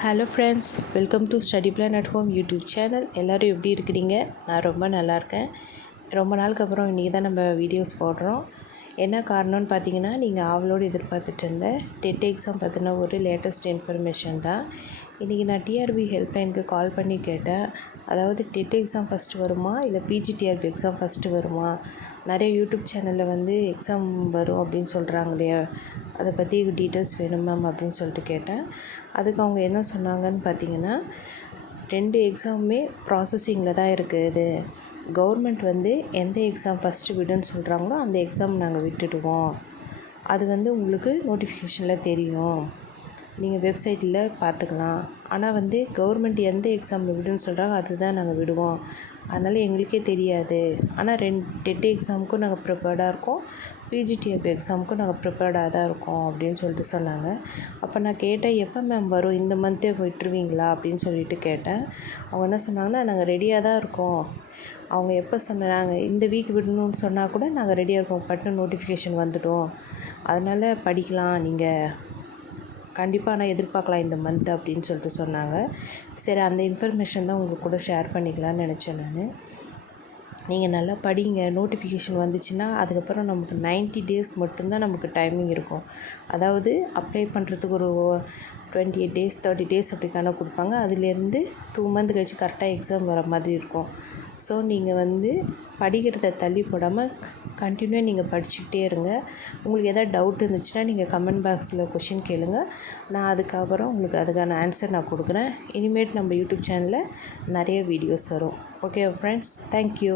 Hello friends welcome to study plan at home YouTube channel எல்லோரும் எப்படி இருக்கிறீங்க? நான் ரொம்ப நல்லா இருக்கேன். ரொம்ப நாளுக்கு அப்புறம் இன்றைக்கி தான் நம்ம வீடியோஸ் போடுறோம். என்ன காரணம்னு பார்த்தீங்கன்னா நீங்கள் ஆவலோடு எதிர்பார்த்துட்டு இருந்த டெட் எக்ஸாம் பார்த்தினா ஒரு லேட்டஸ்ட் இன்ஃபர்மேஷன் தான். இன்றைக்கி நான் டிஆர்பி ஹெல்ப்லைனுக்கு கால் பண்ணி கேட்டேன். அதாவது டெட் எக்ஸாம் ஃபஸ்ட்டு வருமா? இல்லை பிஜிடிஆர்பி எக்ஸாம் ஃபஸ்ட்டு வருமா? நிறைய யூடியூப் சேனலில் வந்து எக்ஸாம் வரும் அப்படின்னு சொல்கிறாங்க இல்லையா? அதை பற்றி டீட்டெயில்ஸ் வேணும் மேம் அப்படின்னு சொல்லிட்டு கேட்டேன். அதுக்கு அவங்க என்ன சொன்னாங்கன்னு பார்த்தீங்கன்னா ரெண்டு எக்ஸாமுமே ப்ராசஸிங்கில் தான் இருக்குது. கவர்மெண்ட் வந்து எந்த எக்ஸாம் ஃபஸ்ட்டு விடுன்னு சொல்கிறாங்களோ அந்த எக்ஸாம் நாங்கள் விட்டுடுவோம். அது வந்து உங்களுக்கு நோட்டிஃபிகேஷனில் தெரியும். நீங்கள் வெப்சைட்டில் பார்த்துக்கலாம். ஆனால் வந்து கவர்மெண்ட் எந்த எக்ஸாம் விடுன்னு சொல்கிறாங்க அதுதான் நாங்கள் விடுவோம். அதனால் எங்களுக்கே தெரியாது. ஆனால் ரெண்டு டெட் எக்ஸாமுக்கும் நாங்கள் ப்ரிப்பேர்டாக இருக்கோம். பிஜிடிஎஃப் எக்ஸாமுக்கும் நாங்கள் ப்ரிப்பேர்டாக தான் இருக்கோம் அப்படின்னு சொல்லிட்டு சொன்னாங்க. அப்போ நான் கேட்டேன் எப்போ மேம் வரும்? இந்த மந்த்தே விட்டுருவீங்களா? அப்படின்னு சொல்லிட்டு கேட்டேன். அவங்க என்ன சொன்னாங்கன்னா நாங்கள் ரெடியாக தான் இருக்கோம். அவங்க எப்போ சொன்னாங்க இந்த வீக் விடணும்னு சொன்னால் கூட நாங்கள் ரெடியாக இருக்கோம். பட்டு நோட்டிஃபிகேஷன் வந்துடும். அதனால் படிக்கலாம் நீங்கள் கண்டிப்பாக நான் எதிர்பார்க்கலாம் இந்த மந்த் அப்படின்னு சொல்லிட்டு சொன்னாங்க. சரி அந்த இன்ஃபர்மேஷன் தான் உங்கள் கூட ஷேர் பண்ணிக்கலான்னு நினச்சேன் நான். நீங்கள் நல்லா படிங்க நோட்டிஃபிகேஷன் வந்துச்சுன்னா அதுக்கப்புறம் நமக்கு நைன்ட்டி டேஸ் மட்டும்தான் நமக்கு டைமிங் இருக்கும். அதாவது அப்ளை பண்ணுறதுக்கு ஒரு twenty eight days thirty days அப்படி கணக்கு கொடுப்பாங்க. அதுலேருந்து டூ மந்த் கழிச்சு கரெக்டாக எக்ஸாம் வர மாதிரி இருக்கும். ஸோ நீங்கள் வந்து படிக்கிறத தள்ளி போடாமல் கண்டினியூவாக நீங்கள் படிச்சுக்கிட்டே இருங்க. உங்களுக்கு எதாவது டவுட் இருந்துச்சுன்னா நீங்கள் கமெண்ட் பாக்ஸில் கொஷின் கேளுங்கள் நான் அதுக்கப்புறம் உங்களுக்கு அதுக்கான ஆன்சர் நான் கொடுக்குறேன். இனிமேட் நம்ம யூடியூப் சேனலில் நிறைய வீடியோஸ் வரும். Okay friends thank you